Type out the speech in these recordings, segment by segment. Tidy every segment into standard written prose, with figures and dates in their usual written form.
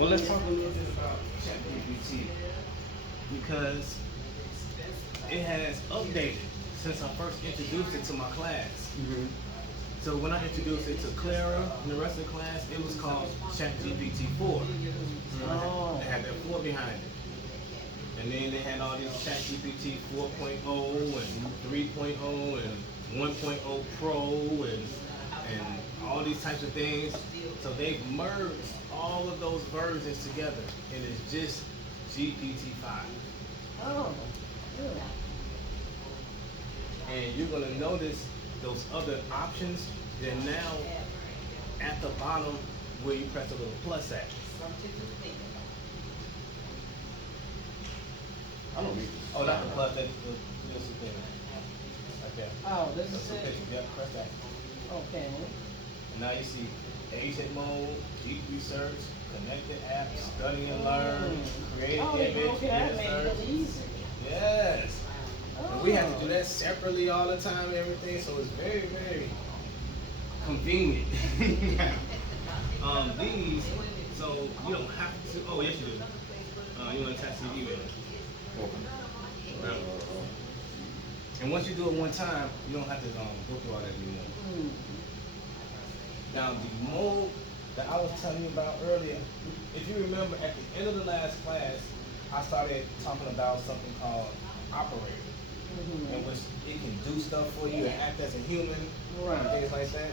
Well, let's talk a little bit about ChatGPT because it has updated since I first introduced it to my class. So when I introduced it to Clara and the rest of the class, it was called ChatGPT 4. Oh. They had that 4 behind it. And then they had all these ChatGPT 4.0 and 3.0 and 1.0 Pro and all these types of things. So they've merged all of those versions together and it's just GPT-5. Oh. Good. And you're gonna notice those other options, they're now at the bottom where you press the little plus at. I don't need this. Oh, not the plus, that's the thing. Okay. Oh, this That's is the it. picture. Yep, press that. Okay. And now you see agent mode, deep research, connected apps, study and learn, create Oh, they image, broke it out, image made it search. look easy. Yes. And we have to do Oh. that separately all the time, and everything, so it's very, very convenient. These, so you don't have to, oh yes you do. You want to attach to your email. Okay. And once you do it one time, you don't have to go through all that anymore. Mm. Now the mode that I was telling you about earlier, if you remember at the end of the last class, I started talking about something called operator, in which it can do stuff for you and act as a human, Right. things like that.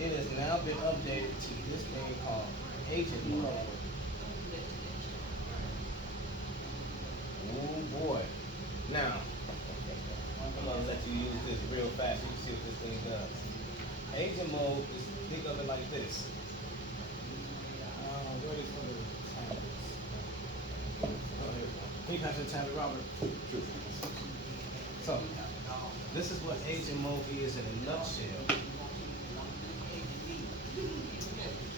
It has now been updated to this thing called agent mode. Oh boy. Now, I'm gonna let you use this real fast. You can see what this thing does. Agent mode is, think of it like this. Where is some of the tablets? Oh, here we go. Can you pass the tablet, Robert? So, this is what agent mode is in a nutshell.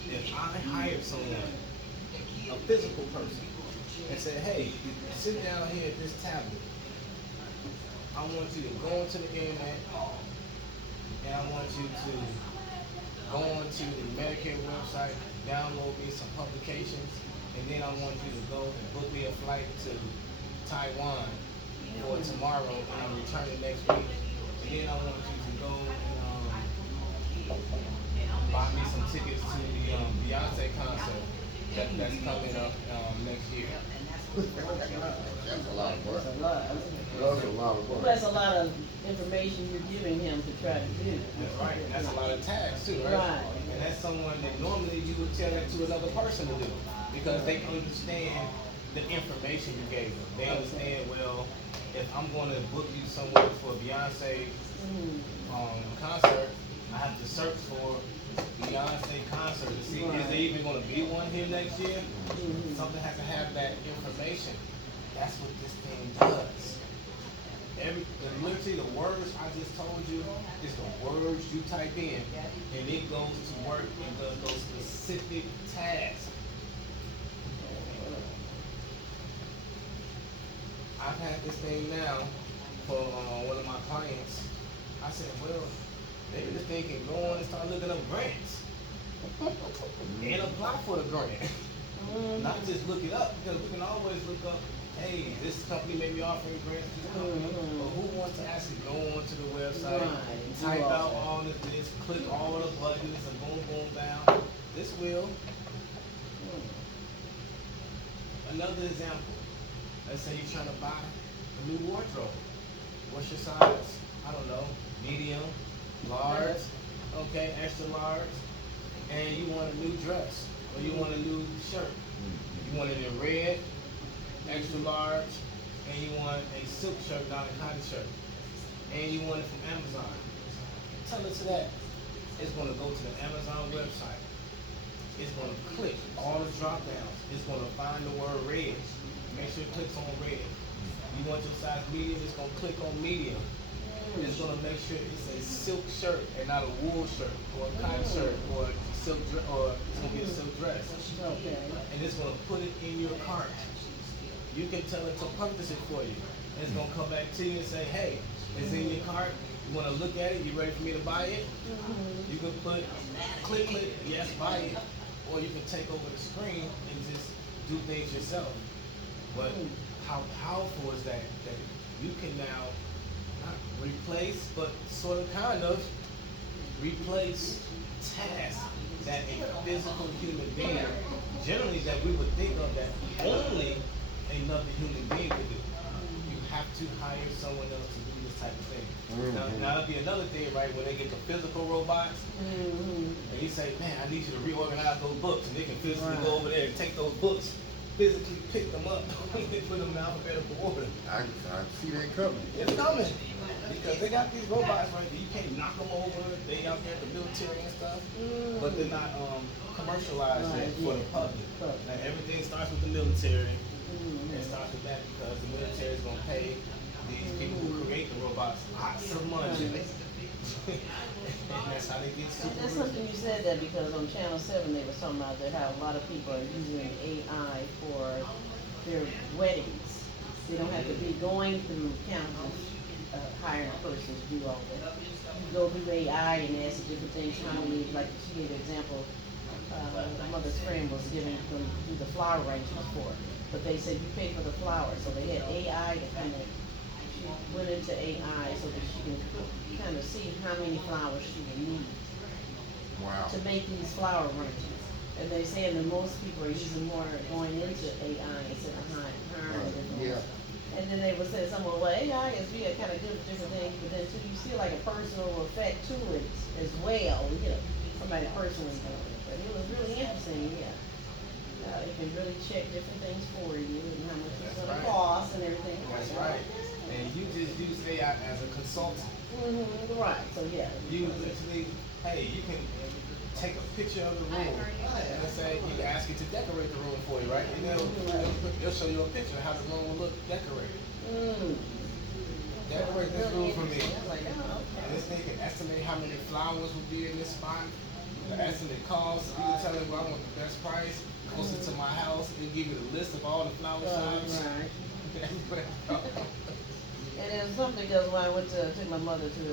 If I hired someone, a physical person, and said, hey, sit down here at this tablet. I want you to go onto the internet, and I want you to go onto the Medicare website, download me some publications, and then I want you to go and book me a flight to Taiwan for tomorrow, and I'm returning next week. And then I want you to go and buy me some tickets to the Beyonce concert that's coming up next year. That's a lot of work. That's a lot. That's a lot of work. That's a lot of information you're giving him to try to do. That's right. And that's a lot of tags too, right? Right. And that's someone that normally you would tell that to another person to do because they understand the information you gave them. They understand, well, if I'm going to book you somewhere for a Beyonce concert, I have to search for Beyonce concert to see is there even going to be one here next year. Something has to have that information. That's what this thing does. Literally the words I just told you is the words you type in, and it goes to work and does those specific tasks. I've had this thing now for one of my clients. I said, well, maybe this thing can go on and start looking up grants and apply for the grant. Not just look it up, because we can always look up, hey, this company may be offering grants to this company, but who wants to actually go onto the website, type out all of this, click all of the buttons, and boom, boom, down. This will. Another example. Let's say you're trying to buy a new wardrobe. What's your size? I don't know. Medium, large, okay, extra large. And you want a new dress, or you want a new shirt. You want it in red, extra large, and you want a silk shirt, not a cotton shirt. And you want it from Amazon. Tell it to that. It's going to go to the Amazon website. It's going to click all the drop downs. It's going to find the word red. Make sure it clicks on red. You want your size medium, it's going to click on medium. It's going to make sure it's a silk shirt and not a wool shirt or a cotton shirt or a silk or it's going to be a silk dress. Okay. And it's going to put it in your cart. You can tell it to purchase it for you. And it's going to come back to you and say, hey, it's in your cart. You want to look at it? You ready for me to buy it? You can click, yes, buy it. or you can take over the screen and just do things yourself. But how powerful is that? That you can now not replace, but sort of kind of replace tasks that a physical human being, generally that we would think of that only another human being could do. You have to hire someone else to do this type of thing. Now that'd be another thing, right? When they get the physical robots, and you say, man, I need you to reorganize those books, and they can physically go over there and take those books, physically pick them up, and put them in alphabetical order. I see that coming. It's coming. Because they got these robots right there, you can't knock them over, they out there in the military and stuff, but they're not commercialized yet for the public. Now everything starts with the military, it starts with that because the military is gonna pay these people who create the robots lots of money. And that's how they get super That's rich. something you said that because on Channel 7 they were talking about that how a lot of people are using AI for their weddings. They don't have to be going through countless hiring a person to do all that. You go through AI and ask different things, how many, like she gave an example, my mother's friend was giving them do the flower arrangements for her. But they said you pay for the flowers, so they had AI to kind of, she went into AI so that she can kind of see how many flowers she would need Wow. to make these flower arrangements. And they saying that most people are using more going into AI instead of hiring different Yeah. ones. And then they would say someone, well, AI is really kind of good for different things, but then too, you see like a personal effect to it as well, somebody personally doing it. But it was really interesting, yeah. It can really check different things for you and how much it's That's gonna right. cost and everything. That's right. And you just use AI as a consultant. Right, so yeah. You literally, hey, you can take a picture of the room and let's say you can ask it to decorate the room for you, right? And it'll show you a picture of how the room will look decorated. Decorate this room for me. I was like, oh, And okay. this thing can estimate how many flowers will be in this spot, the estimate cost. You can tell it, well, I want the best price, closer to my house. It'll give you the list of all the flower types. Right. And then something goes when I took my mother to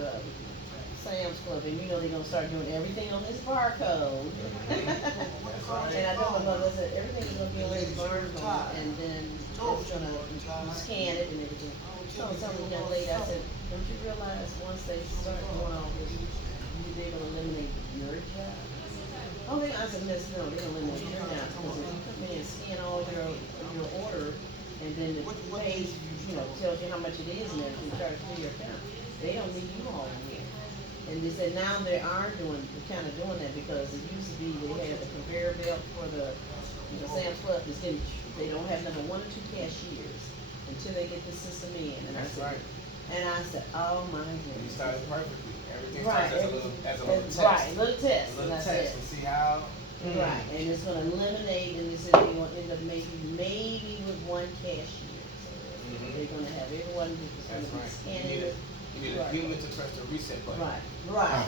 Sam's Club, and they're gonna start doing everything on this barcode. And I told my mother, I said, everything is gonna be on this barcode, and then it's gonna, you scan it and everything. So some young lady, I said, don't you realize once they start doing all this, they're gonna eliminate your job? Oh, I said, miss, no, they're gonna eliminate your job, because if you come in and scan all your order, and then the page, tells you how much it is and everything, charged to your account. They don't need you all in here. And they said now they are doing that because it used to be they had the conveyor belt for the, Sam's Club is getting, they don't have number 1 or 2 cashiers until they get the system in. And That's right. And I said, oh my You goodness. started perfectly. Everything Right. starts as a little test. Right, little test. A And little I test said, to see how. right, and it's gonna eliminate, and they said they're gonna end up maybe with 1 cashier. So they're gonna have everyone who's That's gonna be right. scanning it. You need a human to press the reset button. Right.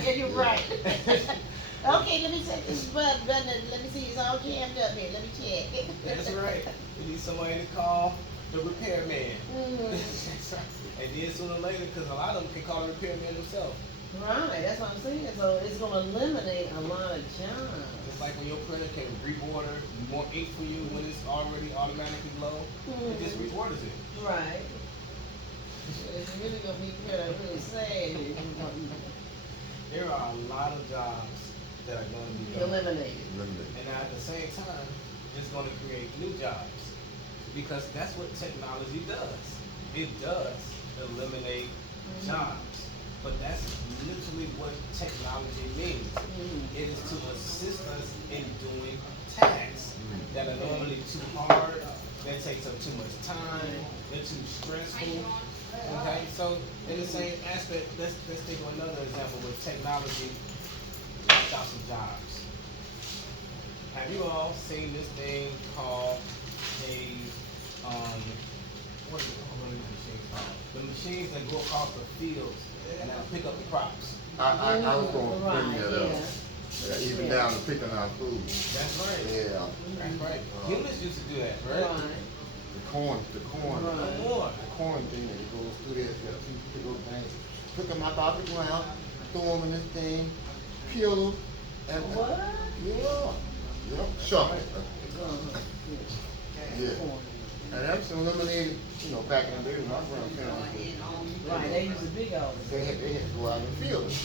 Yeah, you're right. Okay, let me check this button, let me see, it's all jammed up here, let me check. That's right. You need somebody to call the repairman. Mhm. That's right. And then sooner or later, because a lot of them can call the repairman themselves. Right, that's what I'm saying, so it's gonna eliminate a lot of jobs. Just like when your printer can reorder more ink for you when it's already automatically low, it just reorders it. Right. It's really gonna be really sad if There are a lot of jobs that are going to be you done. eliminate it. And at the same time, it's going to create new jobs. Because that's what technology does. It does eliminate jobs. But that's literally what technology means. It is to assist us in doing tasks that are normally too hard, that takes up too much time, they're too stressful. Okay, so in the same aspect, let's take another example with technology about some jobs. Have you all seen this thing called what is these machines called? The machines that go across the fields and pick up the crops. I was gonna bring Right, that up. yeah. Yeah, even down to picking our food. That's right. Yeah, That's right. Humans used to do that, right? Right. the corn, Right. No more. the corn thing that goes through there. You got two pick those things, pick them up out the ground, throw them in this thing, peel them, and What? Yeah. Yep. Sure. Uh-huh. Yeah. And that's eliminated, back in the day when my grandparents, Right, they use the big old. they had to go out and field it.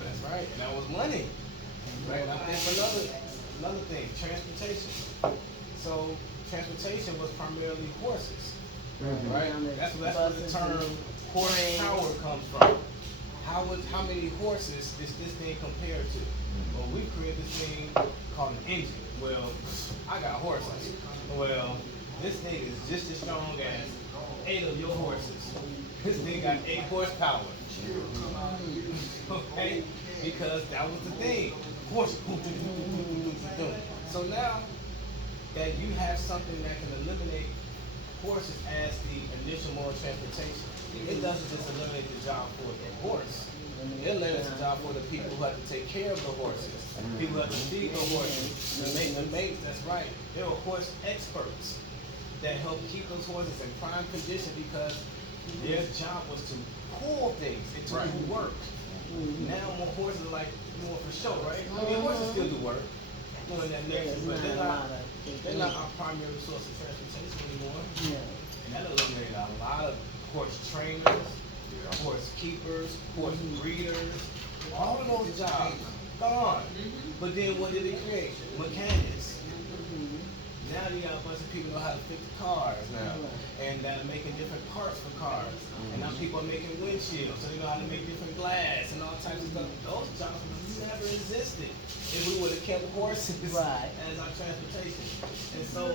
That's right, and that was money. Right, now think another thing, transportation. So transportation was primarily horses, right? That's where the term horsepower comes from. How many horses is this thing compared to? Well, we created this thing called an engine. Well, I got horses. Well, this thing is just as strong as 8 of your horses. This thing got 8 horsepower. Okay? Because that was the thing. Horses. So now that you have something that can eliminate horses as the initial mode of transportation, it doesn't just eliminate the job for the horse. It eliminates the job for the people who have to take care of the horses, people who have to feed the horses, the mates, that's right. There are horse experts that help keep those horses in prime condition because their job was to pull things. It took work. Now more horses are like more for show, right? I mean, horses still do work, in that nature, but they're not our primary source of transportation anymore. And that eliminated a lot of horse trainers, horse keepers, horse breeders, all of those jobs gone. But then what did it create? Mechanics. Now you got a bunch of people who know how to fix cars now, and that are making different parts for cars. And now people are making windshields, so they know how to make different glass and all types of stuff. Those jobs never existed if we would have kept horses as our transportation. And so,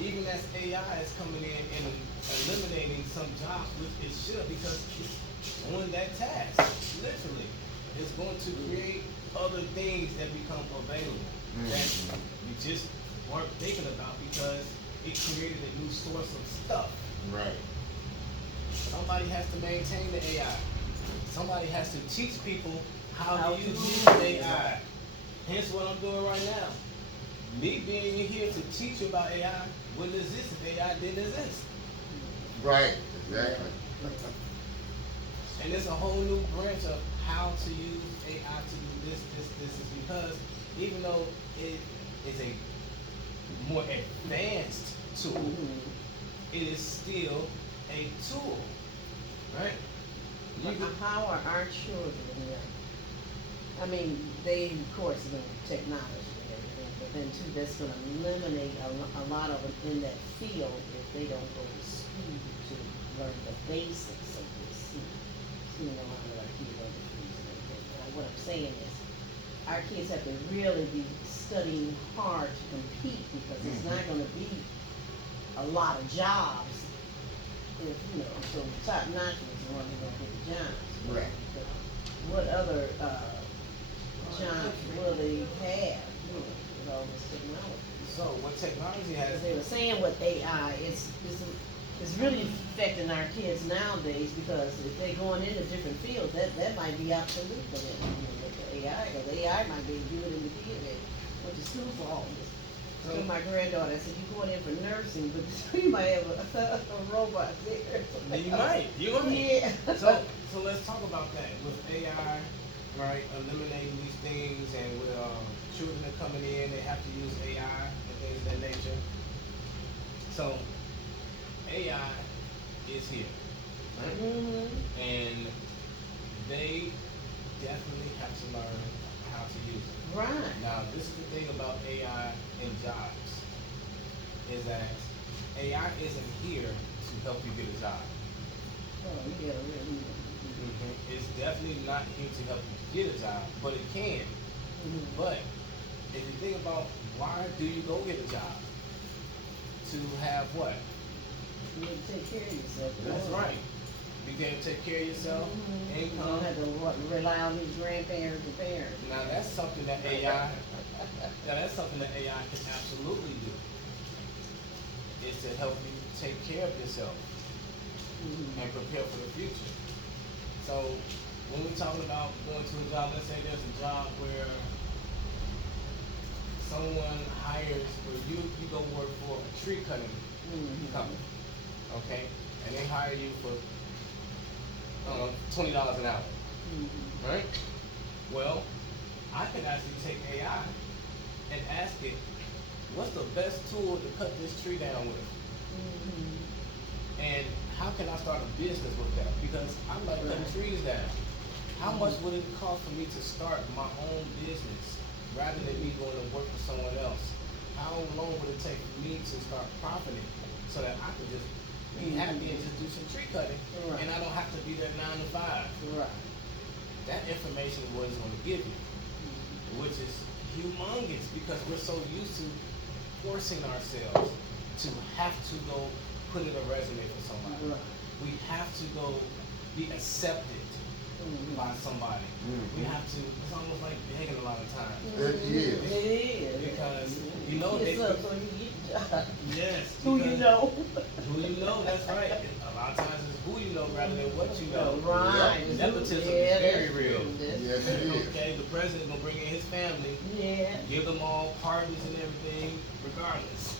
even as AI is coming in and eliminating some jobs, which it should, because it's on that task, literally, it's going to create other things that become available that you just weren't thinking about because it created a new source of stuff. Right. Somebody has to maintain the AI. Somebody has to teach people how to use AI. Hence what I'm doing right now. Me being here to teach you about AI wouldn't exist if AI didn't exist. Right. Exactly. And it's a whole new branch of how to use AI to do this is because even though it is a more advanced tool, it is still a tool, right? How are our children? I mean, they of course know technology and everything, but then too, that's going to eliminate a lot of them in that field if they don't go to school to learn the basics of this. A lot of our kids are different and everything. What I'm saying is, our kids have to really be studying hard to compete because it's not going to be a lot of jobs. If so top notch is the one who's going to get the jobs. Right. But what other jobs will they have with all this technology? So what technology has, As they were saying with AI, it's really affecting our kids nowadays because if they're going into different fields, that might be obsolete for them with the AI. Because AI might be good in the field that went to school for all this. So my granddaughter, I said, you're going in for nursing, but you might have a robot there. you might. Yeah. So let's talk about that with AI, right? Eliminating these things, and with children are coming in, they have to use AI and things of that nature. So AI is here, right? And they definitely have to learn how to use it. Right. Now, this is the thing about AI and jobs, is that AI isn't here to help you get a job. Oh, yeah, really. It's definitely not here to help you get a job, but it can. But if you think about why do you go get a job? To have what? You need to take care of yourself. That's right. You can't take care of yourself, You income. don't have to rely on these grandparents and parents. Now that's something that AI, that's something that AI can absolutely do. Is to help you take care of yourself and prepare for the future. So when we're talking about going to a job, let's say there's a job where someone hires, or you go work for a tree cutting company, okay, and they hire you for $20 an hour, right? Well, I can actually take AI and ask it, what's the best tool to cut this tree down with? And how can I start a business with that? Because I like cutting trees down. How much would it cost for me to start my own business rather than me going to work for someone else? How long would it take for me to start profiting so that I could just be happy and just do some tree cutting and I don't have to be there 9 to 5? Right. That information is what it's going to give you, which is humongous because we're so used to forcing ourselves to have to go put in a resume for somebody. Right. We have to go be accepted by somebody. We have to, it's almost like begging a lot of times. It is. It is. Because, you know, they, so you get the job. yes. Who you because know. Who you know, that's right. A lot of times it's who you know rather than what you know. Right. Nepotism Yeah, is very that's real. true. That's Yes, it true. is. Okay, the president's gonna bring in his family, Yeah. give them all pardons and everything, regardless.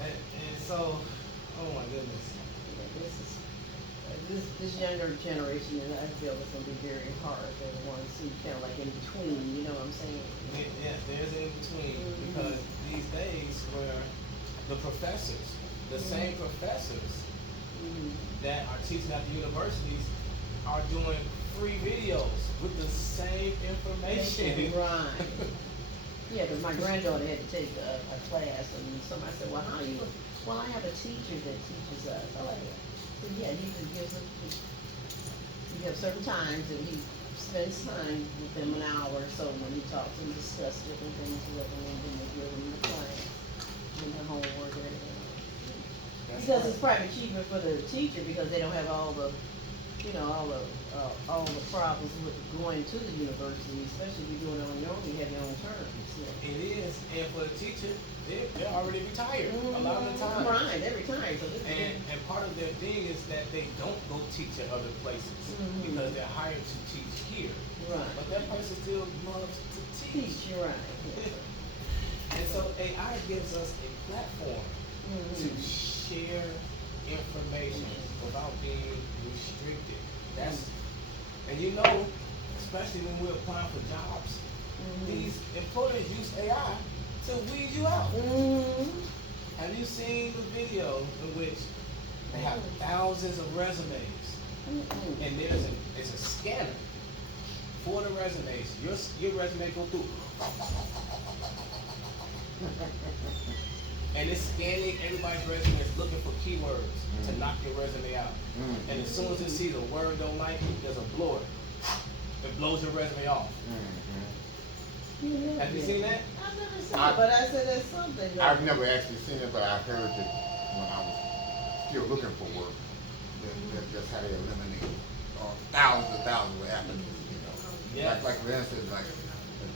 and so, oh my goodness. This younger generation, I feel is gonna be very hard. They're the ones who kind of like in between, you know what I'm saying? Yes, there's an in between because these days where the professors, the same professors that are teaching at the universities are doing free videos with the same information. Right. Yeah, because my granddaughter had to take a class, and somebody said, "Well, how you?" Well, I have a teacher that teaches us. I like it. So yeah, he just gives them. You have certain times that he spends time with them an hour or so when he talks and discusses different things with them, and then they give them the class and the homework and everything. Because it's probably cheaper for the teacher because they don't have all the, you know, all the problems with going to the university, especially if you're doing it on your own, you have your own terms. Yeah. It is, and for the teacher, they're already retired a lot of the time. Right, they're retired, so this And part of their thing is that they don't go teach at other places because they're hired to teach here. right. But that person still loves to teach. Teach, you're right. Yeah. And so AI gives us a platform to share information without being restricted. That's, and you know, especially when we're applying for jobs, these employers use AI to weed you out. Have you seen the video in which they have thousands of resumes and there's a scanner for the resumes? Your resume go through. And it's scanning everybody's resume, it's looking for keywords to knock your resume out. And as soon as it sees a word don't like it, there's a blower. It blows your resume off. Have you seen that? I've never seen it, but I said that's something. That I've never actually seen it, but I heard that when I was still looking for work, that's how they eliminate thousands and thousands of applicants, you know. Yes. Like for instance, like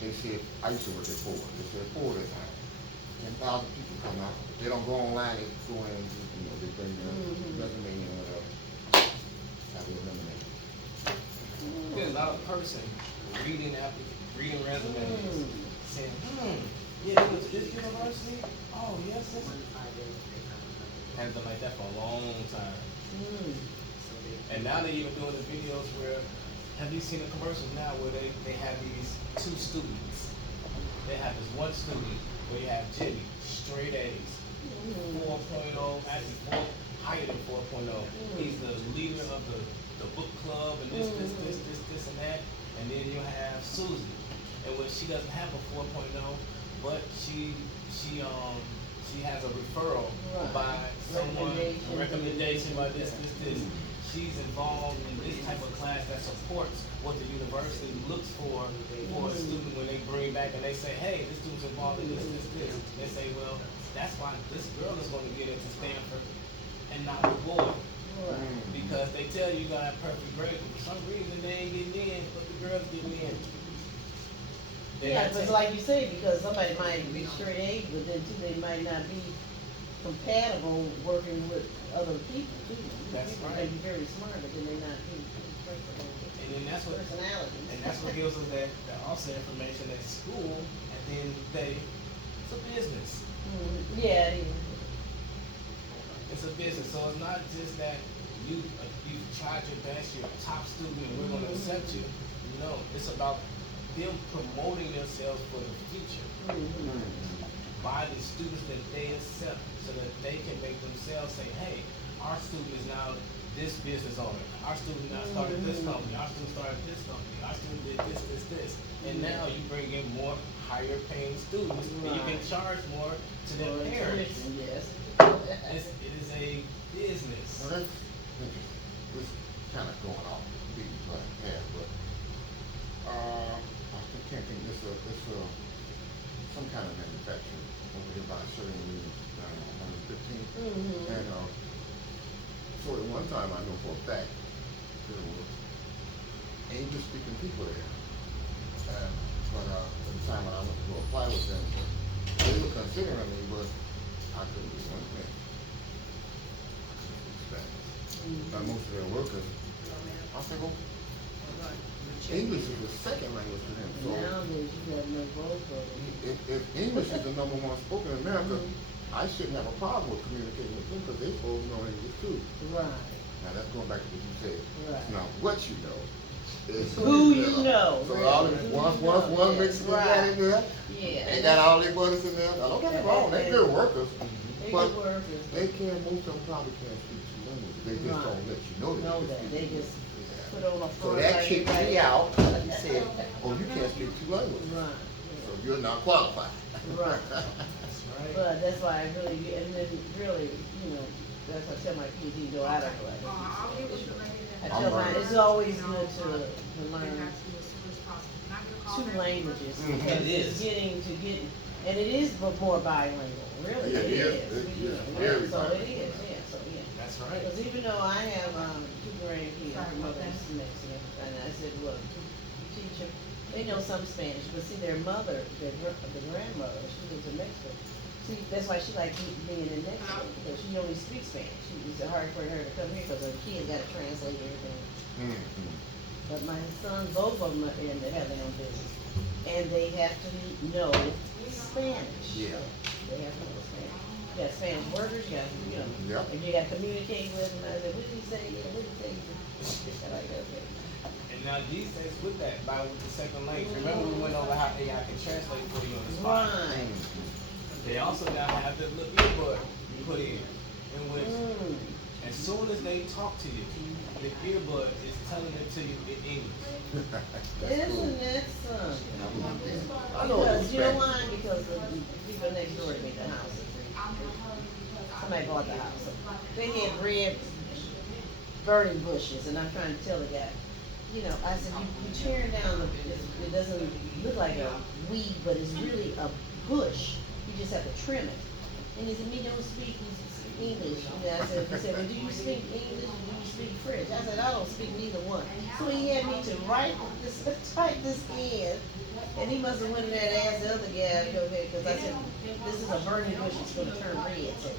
they said, I used to work at Ford. They said Ford is like 10,000 people come out. They don't go online, they go in, you know, they bring their resume in or whatever. That's how they eliminate it. There's not a person reading resumes, saying, yeah, it was this university. Oh, yes, this. Has been like that for a long time. And now they're even doing the videos where, have you seen the commercials now where they have these two students? They have this one student where you have Jimmy, straight A's, 4.0, actually higher than 4.0. He's the leader of the book club and this and that. And then you have Susie, and when she doesn't have a 4.0, but she has a referral by someone, a recommendation by this. She's involved in this type of class that supports what the university looks for a student when they bring back and they say, hey, this student's involved in this. They say, well, that's why this girl is going to get into Stanford and not the boy. Because they tell you got a perfect grade, but for some reason they ain't getting in, but the girls getting in. yeah, but like you say, because somebody might be straight A, but then too, they might not be compatible working with other people too. That's People right. may be very smart, but then they not be And then that's what personalities. and that's what gives us that also information at school. At the end of the day, it's a business. Yeah, it is. It's a business, so it's not just that you tried your best, you're a top student, and we're going to accept you. No, it's about them promoting themselves for the future by the students that they accept, so that they can make themselves say, hey, our student is now this business owner, our student now started this company, our student started this company, our student did this. And now you bring in more higher paying students, and you can charge more to their parents. Yes. It is a business. Well, that's interesting. This kind of going off beaten path, but I can't think. It's some kind of manufacturing over here by Sherman, 115, and so at one time I know for a fact there were English speaking people there, but at the time when I went to go apply with them, they were considering me, but I couldn't do one thing. By most of their workers, I said, well, English is the second language to them. So Nowadays, you gotta know both of them. if English is the number one spoken in America, I shouldn't have a problem with communicating with them because they supposed to know English too. Right. Now that's going back to what you said. Right. Now what you know is Who you know. So really. all the Who once you know, one yes, Mexican right. got in there, Yeah. they got all their brothers in there. Now don't get me wrong, they good workers, They but good workers. they can't, most of them probably can't speak two languages. They just Right. don't let you know Know they that. can They speak. just Yeah. put on a So front that like kicked everybody me out. else. He said, oh, you can't speak two languages. Right. So you're not qualified. Right. That's right. But that's why I really, and then really, that's what I tell my kids, you go out of it. I'll get with you later. I tell mine, it's always good to learn two languages. Mhm. Because It it's is. getting to get, and it is more bilingual, really, Yeah, it it is. is. You know, It's very So it bilingual. is, yeah, so, yeah. That's right. Because even though I have, two grandkids, my mother's Mexican, and I said, well, you teach them, they know some Spanish, but see, their mother, the grandmother, she lives in Mexico. See, that's why she likes being in Mexico, because she only speaks Spanish. It's hard for her to come here, because her kids gotta translate everything. Mhm. But my sons, both of them are in, they have their own business, and they have to know Spanish. Yeah. They have to know Spanish. You got Spanish workers, you got, Yep. and you gotta communicate with them. I said, what did he say? Yeah, what did he say? I'm like, okay. And now these days with that, by with the second language, remember we went over how AI can translate for you on the spot. Right. They also now have the little earbud you put in which as soon as they talk to you, the earbud is telling it to you in English. That's cool. Isn't that something? I know Because, it's you know Spanish. why? Because the people next door to me, the house, somebody bought the house. They had red burning bushes, and I'm trying to tell the guy, I said, you tearing down it doesn't look like a weed, but it's really a bush. You just have to trim it. And he said, me don't speak English. I said, he said, well, do you speak English or do you speak French? I said, I don't speak neither one. So he had me to type this in, and he must have went in there and asked the other guy, because I said, this is a burning bush, it's gonna turn red. So.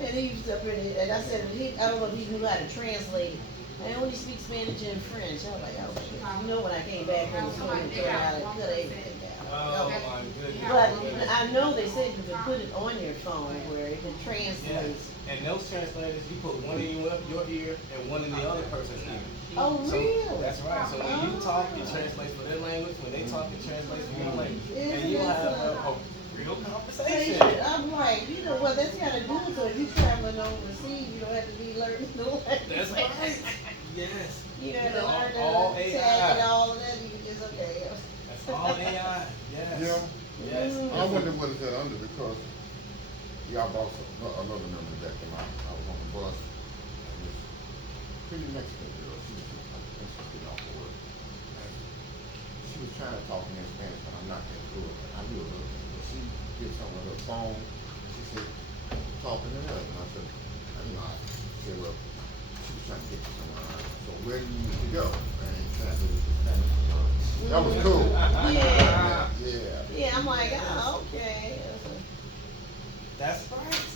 And he was up in it, and I said, I don't know if he knew how to translate it. I only speak Spanish and French. I was like, oh shit. When I came back from the store, he told me how to cut everything down. Oh my goodness. But I know they said you could put it on your phone where it can translate. And those translators, you put one in your ear and one in the other person's ear. Oh, So, really? that's right. So when you talk, it translates for their language. When they talk, it translates for your language. And Isn't you'll that have a something? real Say conversation. it. I'm like, well, that's gotta do it. So if you're traveling overseas, you don't have to be learning the language. That's right. Yes. You don't have to learn All the AI. tag and all of that. You can just, okay. That's all AI. Yes. Yeah. Yes. I wonder what is that under because y'all brought another number back to my. I was on the bus. And this pretty Mexican girl. She was getting off of work. And she was trying to talk to me in Spanish, but I'm not that good. I knew a little bit. But she did something with her phone. She said, talking to her. And I said, I said, well, she was trying to get you somewhere. So where do you need to go? And translated to Spanish. That was cool. Yeah. Yeah. Yeah, I'm like, oh, okay. That's right.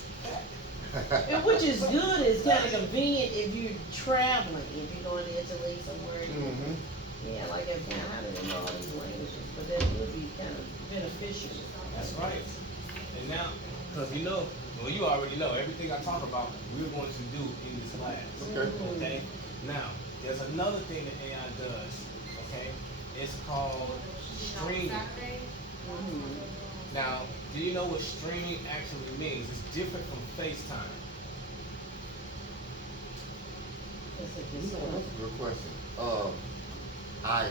And which is good, it's kind of convenient if you're traveling, if you're going to Italy somewhere. Mhm. Yeah, like that, man, how do they know all these languages? But that would be kind of beneficial. That's right. And now, because well, you already know, everything I talk about, we're going to do in this class. Okay. Okay? Now, there's another thing that AI does, okay? It's called streaming. Mhm. Now, do you know what streaming actually means? It's different from FaceTime. It's a You know, just, that's a good question. I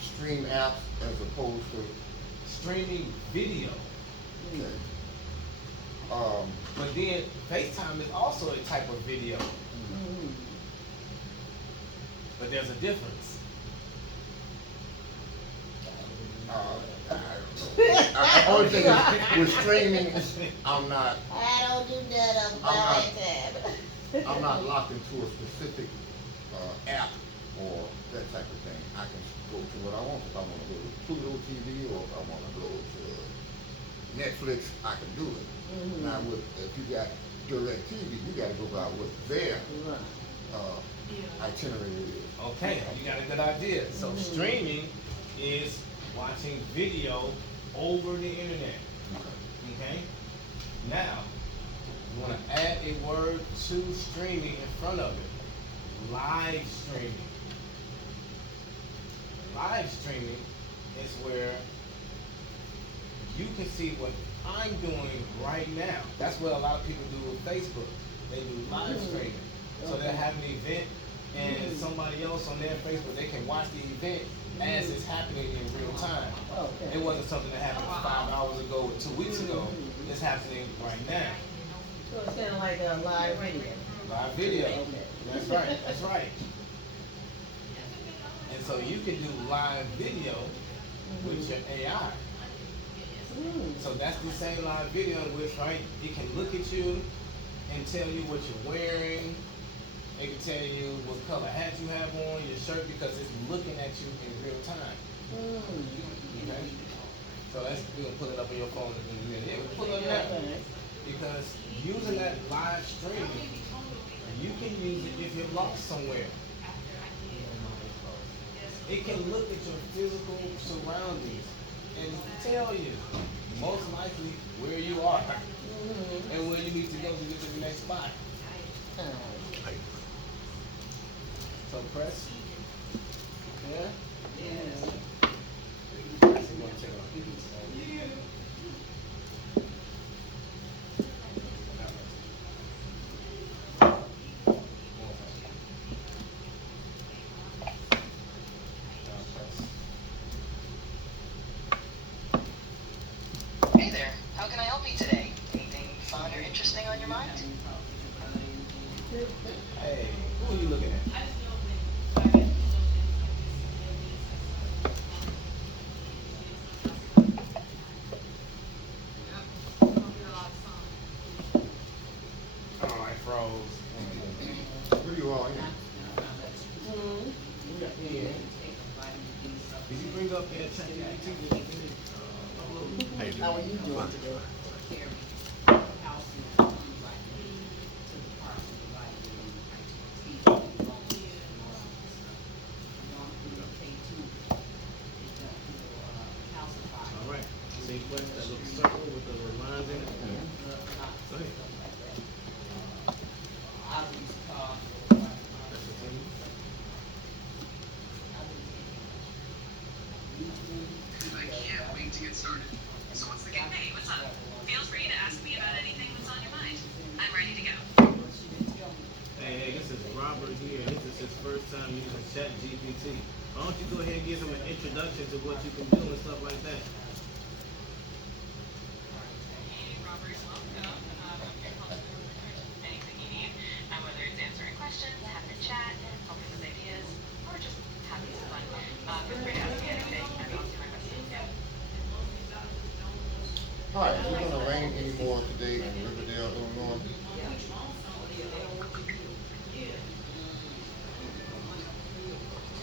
stream apps as opposed to, Streaming video. okay. Um, But then FaceTime is also a type of video. mhm. But there's a difference. I don't know. Only thing is, with streaming, I'm not, I don't do that on I'm not- FaceTime. I'm not locked into a specific, app or that type of thing. I can go to what I want. If I wanna go to Pluto TV or if I wanna go to Netflix, I can do it. Mhm. Now if you got direct TV, you gotta go by what their, Right. itinerary is. Okay, you got a good idea. So Mhm. streaming is watching video over the internet. Okay? Now, you want to add a word to streaming in front of it. Live streaming. Live streaming is where you can see what I'm doing right now. That's what a lot of people do with Facebook. They do live Mhm. streaming. So they'll have an event and somebody else on their Facebook, they can watch the event as it's happening in real time. Okay. It wasn't something that happened 5 hours ago or 2 weeks ago. It's happening right now. So it's kinda like a live video. Live video. Okay. That's right. That's right. And so you can do live video with your AI. Mm. So that's the same live video in which, right, it can look at you and tell you what you're wearing. It can tell you what color hat you have on, your shirt, because it's looking at you in real time. Mm. Okay? So that's, we're gonna put it up on your phone in a minute. Yeah, we'll put it up now. Okay. Because using that live streaming, you can use it if you're lost somewhere. It can look at your physical surroundings and tell you, most likely, where you are Mhm. and where you need to go to get to the next spot. So press. Yeah? Yeah. Press, you wanna check it out. Hey there, how can I help you today? Anything fun or interesting on your mind? Hey, who are you looking at? Oh, I froze. Where you all in? Mhm. Yeah. Did you bring up that ChatGPT? How are you doing today? All right. See, what's that little circle with the lines in it? Go ahead. That's the thing. I can't wait to get started. So what's the game? Hey, what's up? Feel free to ask me about anything that's on your mind. I'm ready to go. Hey, this is Robert here. This is his first time using ChatGPT. Why don't you go ahead and give him an introduction to what you can do and stuff like that? Hey, Robert, welcome. I'm here to help you with anything you need. Whether it's answering questions, having a chat, helping with ideas, or just having some fun. Feel free to ask me anything. I'm going to do my best to help you. Hi, is it gonna rain anymore today in Riverdale, Illinois?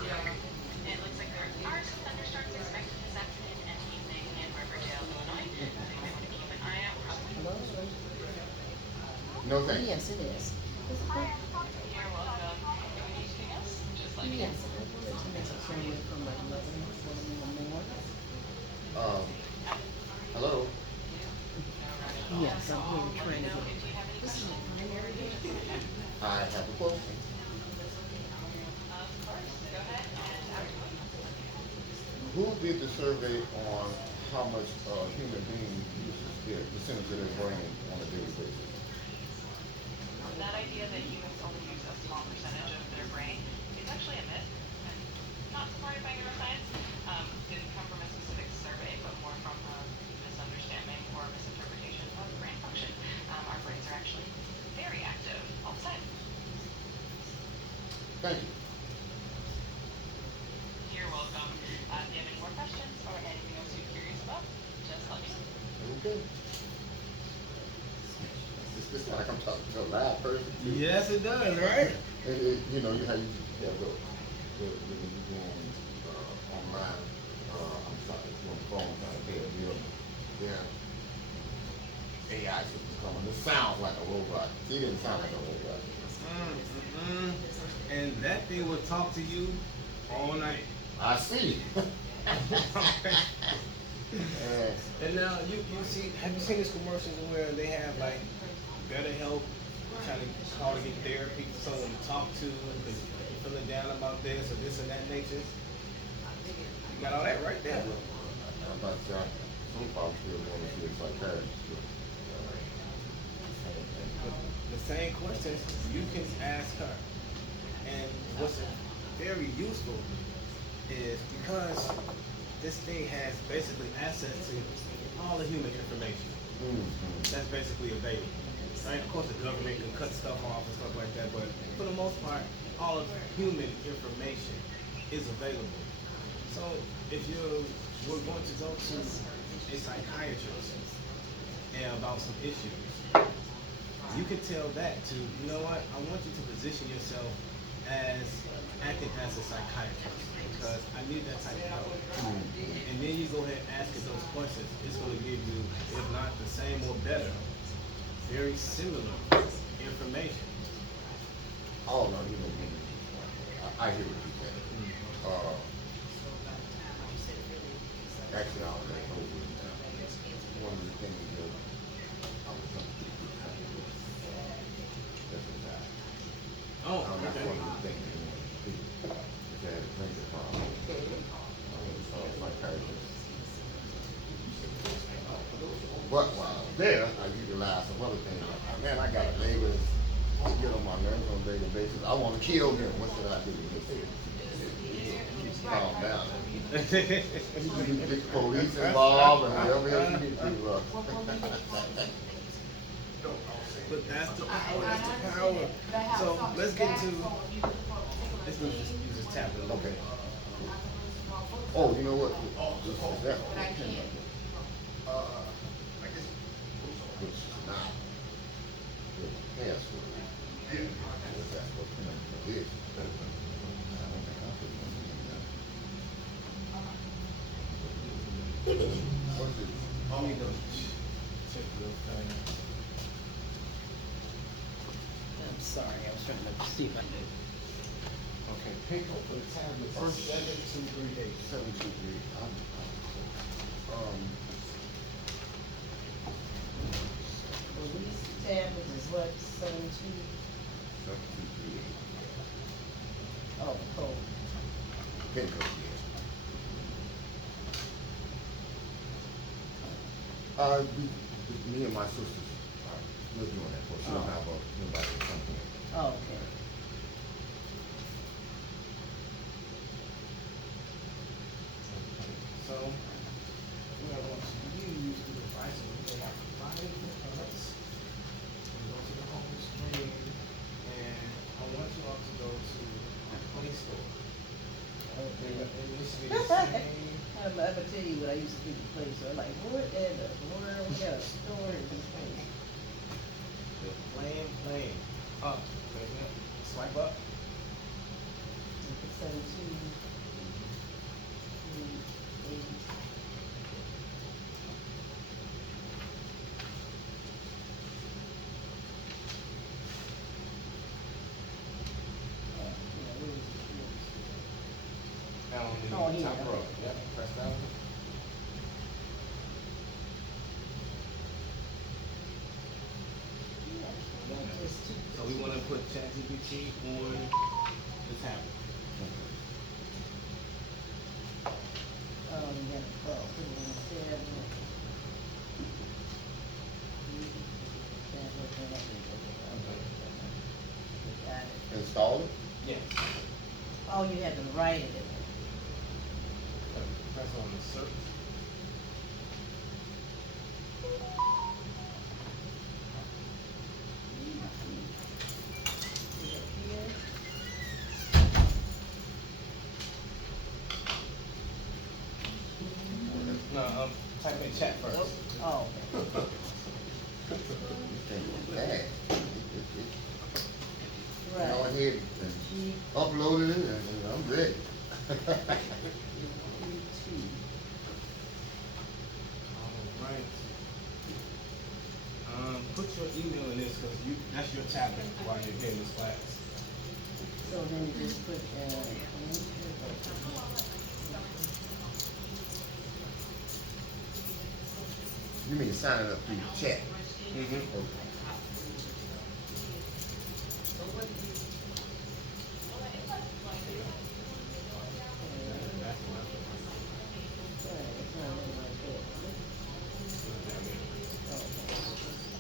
It looks like there are some thunderstorms expected this afternoon and evening in Riverdale, Illinois. So you may want to keep an eye out for some. Hello? No thanks. Yes, it is. You're welcome. Anything else? Just let me know. Yes, I wanted to make some changes from my mother for the more. Hello? Yes, I'm here trying to get. If you have any This is questions, my primary. I have a question. of course, go ahead. did the survey on how much, human being uses their percentage of their brain on a daily basis? That idea that humans only use a small percentage of their brain is actually a myth and not supported by neuroscience. Didn't come from a specific survey, but more from a misunderstanding or misinterpretation of brain function. Our brains are actually very active all the time. Thank you. You're welcome. If you have any more questions or anything else you're curious about, just let me know. Okay. It's like I'm talking to a live person. Yes, it does, right? You know, you have when you go on, online, I'm sorry, it's on the phone, yeah, AI system coming, it sounds like a robot. He didn't sound like a robot. And that thing will talk to you all night. I see. And now you see, have you seen these commercials where they have like better help, trying to call to get therapy, someone to talk to, because you're feeling down about this or this and that nature? You got all that right there. I'm about to say, some folks still want to see a psychiatrist. The same questions you can ask her. And what's very useful is because this thing has basically access to all the human information that's basically available. Right? Of course, the government can cut stuff off and stuff like that, but for the most part, all of human information is available. So if we're going to go to a psychiatrist and about some issues, you can tell that to, you know what, I want you to position yourself as acting as a psychiatrist because I need that type of help. And then you go ahead and ask it those questions. It's going to give you, if not the same or better, very similar information. Oh, no, you know, I hear what you're saying. Actually, I was like, one of the things that I was trying to do that's a guy. Oh, That's okay. one of the things you want to do. If you had a drinking problem, psychiatrist. But while I was there, I utilized some other things. Man, I got a neighbor that get on my nerves on a daily basis. I want to kill him. What should I do with this? Calm down. You get the police involved and whatever else you need to. But that's the power. That's the power. So let's get into. Let's use this tablet. Okay. Oh, you know what? This is that. Which is not the password. That's what it is. What is it? Let me go check real fast. I'm sorry, I was trying to see if I knew. Okay, pick up the tablet. First 7238. 723. Release tablets is what, 72? 723. Oh, cool. Pick up, yeah. Me and my sisters, we're doing that for. She don't have nobody to come here. Oh, okay. So, what I want you to use the device and go like 5 minutes. And go to the home screen. And I want you all to go to Play Store. Okay. And this is the same. I'm gonna tell you what I used to do to play, so I'm like, what in the world, we got a store in this place. The playing. Up. Wait a minute. Swipe up. 72, 8. Down on the Oh, here, top okay. row. Yep. Press that one. So we want to put ChatGPT on the tablet. write it. Press on the search. No, type in chat first. Oh, This thing was bad. Go right. ahead and uploaded it and I'm ready. Alright. Put your email in this, cause that's your tablet while you're here in this class. So then you just put, You mean signing up through chat? Mm-hmm. Okay.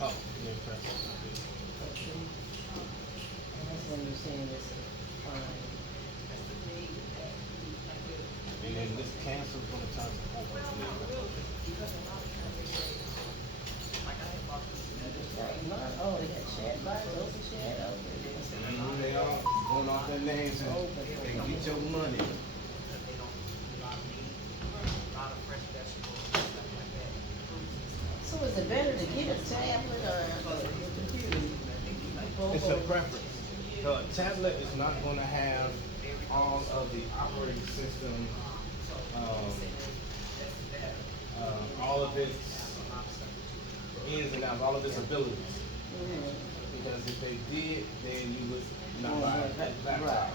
Oh, yeah, press. that's when you're saying this is fine. And then this cancel is gonna turn to open. Oh, they got chat box, open chat, open. They all going off their names and get your money. So is it better to get a tablet or a computer? It's a preference. So a tablet is not gonna have all of the operating system, all of its ins and outs, all of its abilities. Because if they did, then you would not buy a laptop.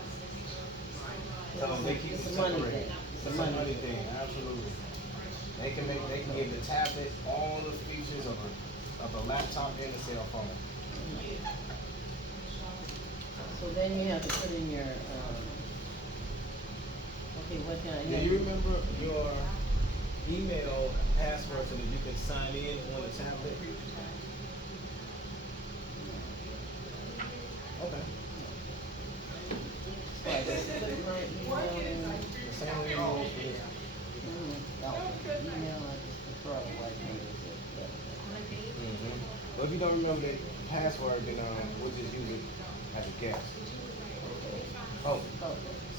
So they keep it It's a money separated. thing. It's a money thing, absolutely. They can give the tablet all the features of a laptop and a cell phone. So then you have to put in your, okay, what can I? Do you remember your email password so that you can sign in on the tablet? Okay. So I just put my email in. The same way you use for this. Email, I just prefer like Well, if you don't remember the password, then we'll just use it as a guess. Oh,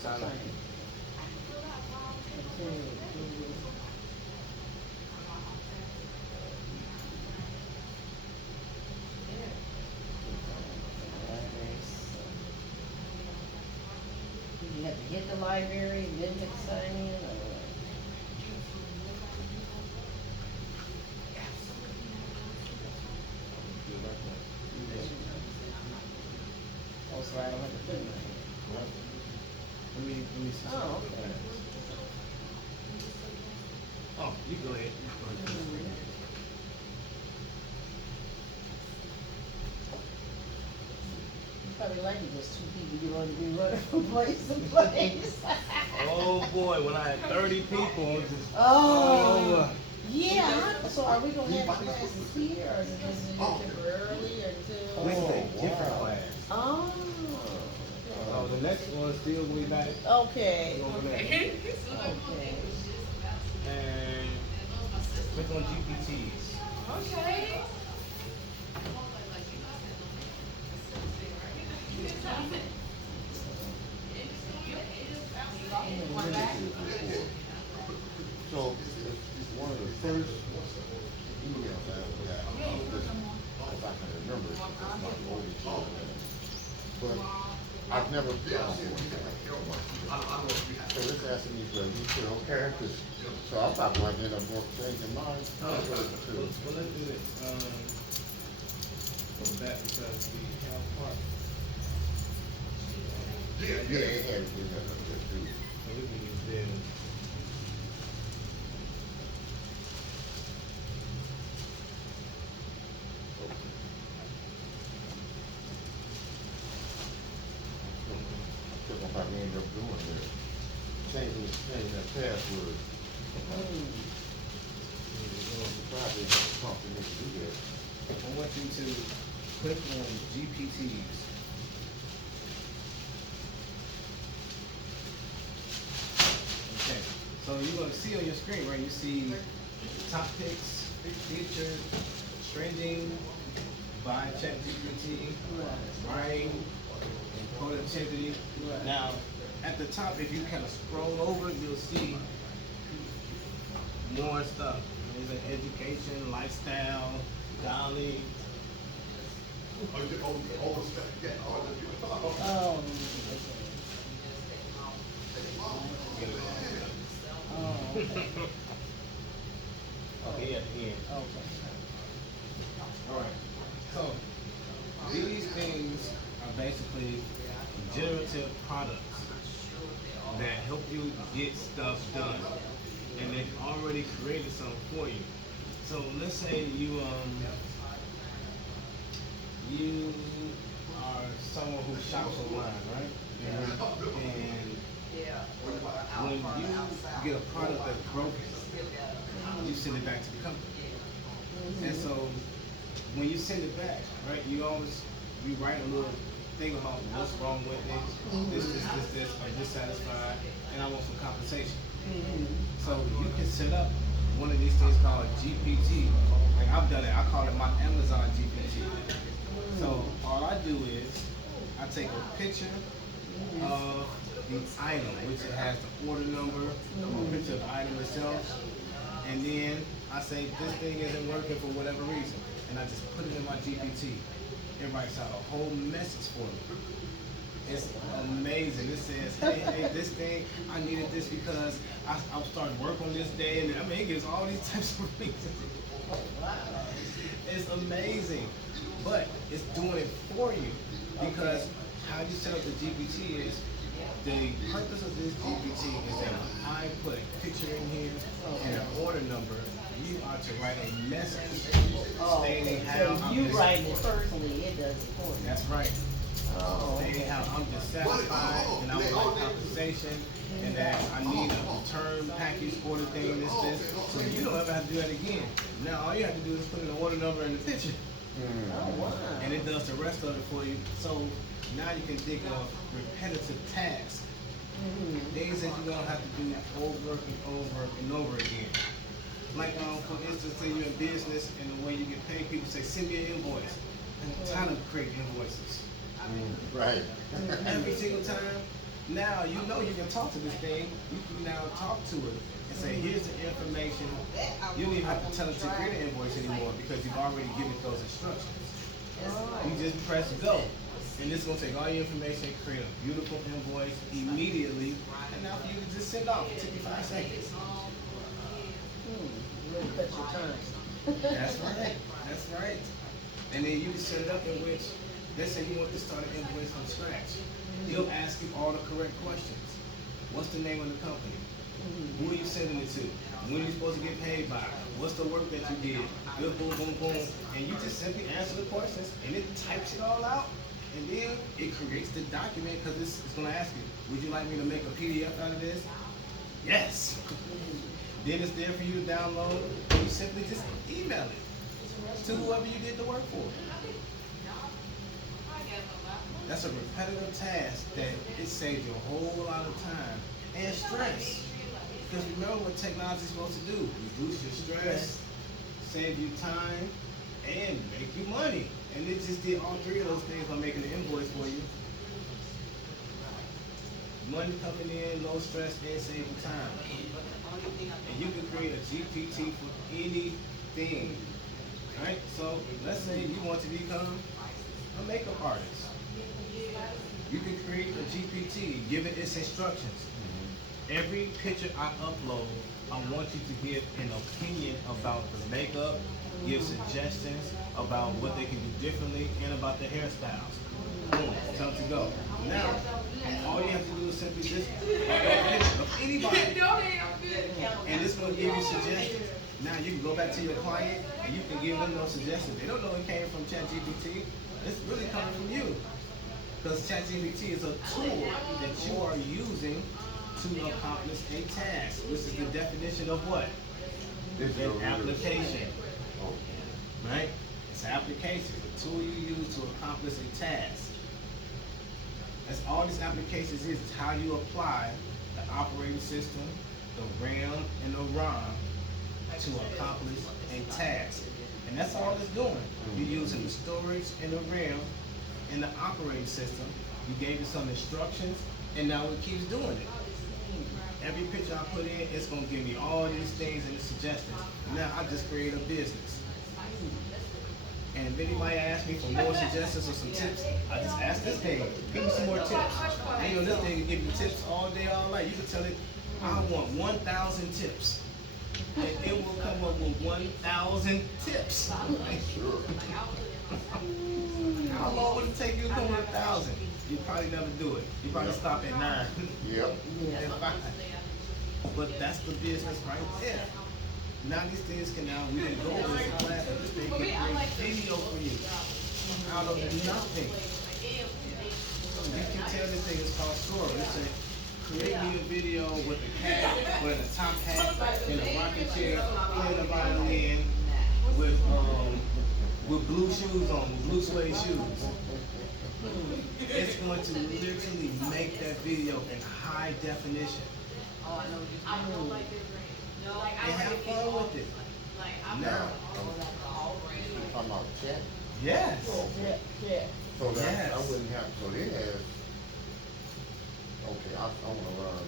sign up. You have to hit the library and then hit sign in, or what? Oh, so I don't have to put my. Let me see. Oh, okay. Oh, you go ahead. Probably like it, just two people, you want to be running from place to place. Oh boy, when I had 30 people, just Oh, yeah, so are we gonna have classes here, or is it just temporarily, or until? this is a Oh, different wow. class. Oh. Oh, the next one is still way back Okay, over there. okay. And click on GPTs. Okay. So, it's one of the first emails I ever got, if I can remember, it, it's my oldest email. But I've never done it. So it's asking me for detailed characters. So I'm not going to end up changing mine. Well, let's do this. Go back because we have part. Yeah, it had to be another, let's do it. So we can use this. Because if I end up doing it, changing that password, probably have something to do that. I want you to click on GPTs. So you're gonna see on your screen, right? You see top picks, featured, trending by ChatGPT, writing, and productivity. Now, at the top, if you kind of scroll over, you'll see more stuff. There's an education, lifestyle, golly. Oh. Oh, okay. Okay, at the end. Okay. Alright, so these things are basically generative products that help you get stuff done. And they've already created something for you. So let's say you are someone who shops online, right? And when you get a product that's broken, you send it back to the company. And so when you send it back, right, you write a little thing about what's wrong with it, this, I'm dissatisfied, and I want some compensation. So you can set up one of these things called GPT. Like I've done it, I call it my Amazon GPT. So all I do is I take a picture of the item, which it has the order number, a picture of the item itself, and then I say this thing isn't working for whatever reason, and I just put it in my GPT. It writes out a whole message for me. It's amazing. It says, hey, this thing, I needed this because I started work on this day, and I mean, it gives all these types of reasons. It's amazing, but it's doing it for you because how you set up the GPT is the purpose of this GPT is that when I put a picture in here and an order number, you are to write a message stating how So I'm you write it personally, it does it for you. That's right. Oh. Stating how I'm dissatisfied and I would like compensation and that I need a return package order thing, this. So you don't ever have to do that again. Now all you have to do is put in the order number in the picture. Oh, wow. And it does the rest of it for you. So now you can think of repetitive tasks. Things that you're gonna have to do over and over and over again. Like for instance, say you're in business and the way you get paid, people say, send me an invoice. And I'm tired of creating invoices. Right. Every single time. Now you know you can talk to this thing. You can now talk to it and say, here's the information. You don't even have to tell it to create an invoice anymore because you've already given it those instructions. You just press go. And this is gonna take all your information, create a beautiful invoice immediately, and now you can just send off. It took you 5 seconds. Really cut your time. That's right. That's right. And then you can set it up in which, let's say you want to start an invoice from scratch. He'll ask you all the correct questions. What's the name of the company? Who are you sending it to? When are you supposed to get paid by? What's the work that you did? Boom, boom, boom, boom. And you just simply answer the questions, and it types it all out. And then it creates the document because it's going to ask you, would you like me to make a PDF out of this? Yes. Then it's there for you to download, and you simply just email it to whoever you did the work for. That's a repetitive task that it saves you a whole lot of time and stress. Because remember what technology is supposed to do: reduce your stress, save you time, and make you money. And it just did all 3 of those things by making an invoice for you. Money coming in, low stress, and save you time. And you can create a GPT for anything. Right? So let's say you want to become a makeup artist. You can create a GPT, give it its instructions. Every picture I upload, I want you to give an opinion about the makeup, give suggestions about what they can do differently, and about the hairstyles. Boom, time to go. Now, all you have to do is simply just upload a picture of anybody, and it's going to give you suggestions. Now you can go back to your client and you can give them those suggestions. They don't know it came from ChatGPT. It's really coming from you. Because ChatGPT is a tool that you are using to accomplish a task, which is the definition of what? An application. Right? It's an application, the tool you use to accomplish a task. That's all these applications is how you apply the operating system, the RAM and the ROM to accomplish a task. And that's all it's doing. You're using the storage and the RAM and the operating system. You gave it some instructions, and now it keeps doing it. Every picture I put in, it's gonna give me all these things and the suggestions. Now I just create a business. And if anybody asks me for more suggestions or some tips, I just ask this thing, give me some more tips. And you know, this thing can give you tips all day, all night. You can tell it, I want 1,000 tips. And it will come up with 1,000 tips. Sure. How long would it take you to come with 1,000? You probably never do it. You probably stop at 9. Yep. And 5. But that's the business right there. Now these things can now, we didn't go over this in class, but this thing can create video for you out of nothing. You can tell this thing is called Sora. It said, create me a video with a cat, with a top hat, in a rocking chair, playing a violin, with blue shoes on, with blue suede shoes. It's going to literally make that video in high definition. And have fun with it. Now, You talking about chat? yes. Yeah. So that, Yes. I wouldn't have, so it has, okay, I wanna learn,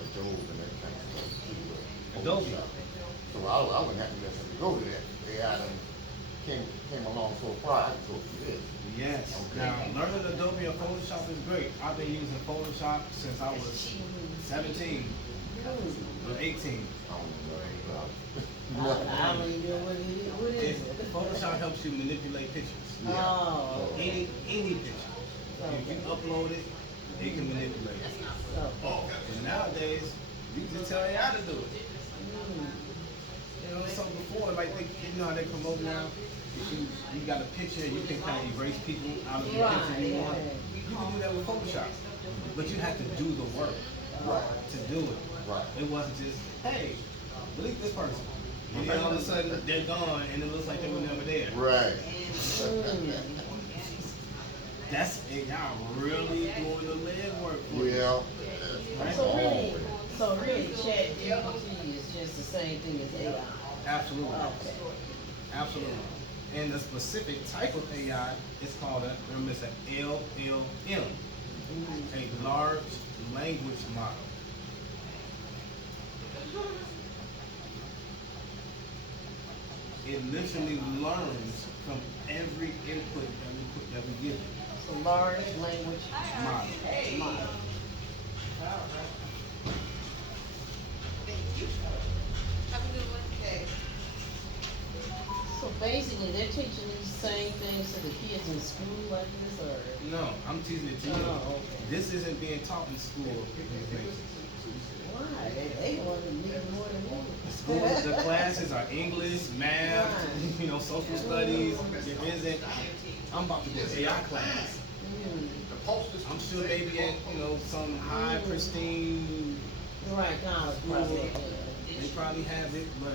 Adobe and that kind of stuff too. Adobe. Photoshop. So I wouldn't have to necessarily go to that. AI done came along so far, I can go through this. Yes. Now, learning Adobe and Photoshop is great. I've been using Photoshop since I was 17 or 18. I don't know nothing about it. I don't even know what is it? Photoshop helps you manipulate pictures. Oh, Any picture. If you upload it, it can manipulate it. okay. And nowadays, you just tell AI to do it. You know, so before, like you know how they promote now. If you got a picture, you can kind of erase people out of your picture you want. You can do that with Photoshop, but you have to do the work to do it. Right. It wasn't just, hey, delete this person. And then all of a sudden they're gone, and it looks like they were never there. Right. That's it. Y'all really doing the legwork for you. Yeah. Right? So really, ChatGPT is just the same thing as AI. Absolutely. Okay. Absolutely. And the specific type of AI is called remember it's an LLM, a large language model. It literally learns from every input that we give it. So large language Model. model. So basically, they're teaching these same things to the kids in school like this, or? No, I'm teaching it to you. Oh, okay. This isn't being taught in school. Why? They want to need more than me. The school, the classes are English, math, you know, social studies. There isn't. I'm about to do an AI class. I'm sure they be at, you know, some high pristine Right, college school. probably. They probably have it, but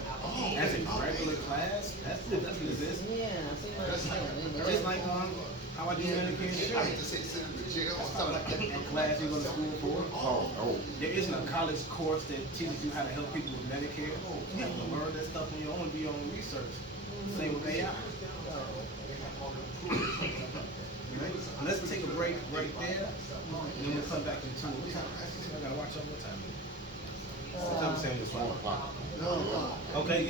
as a regular class, that doesn't exist. Yeah, see what I'm saying. Just like how I do Medicare insurance. That's not a class you go to school for. Oh, no. There isn't a college course that teaches you how to help people with Medicare. You have to learn that stuff on your own, do your own research. Same with AI. Right? Let's take a break right there, and then we'll come back into it. I gotta watch out what time it is. What time is it? 1 o'clock. Okay.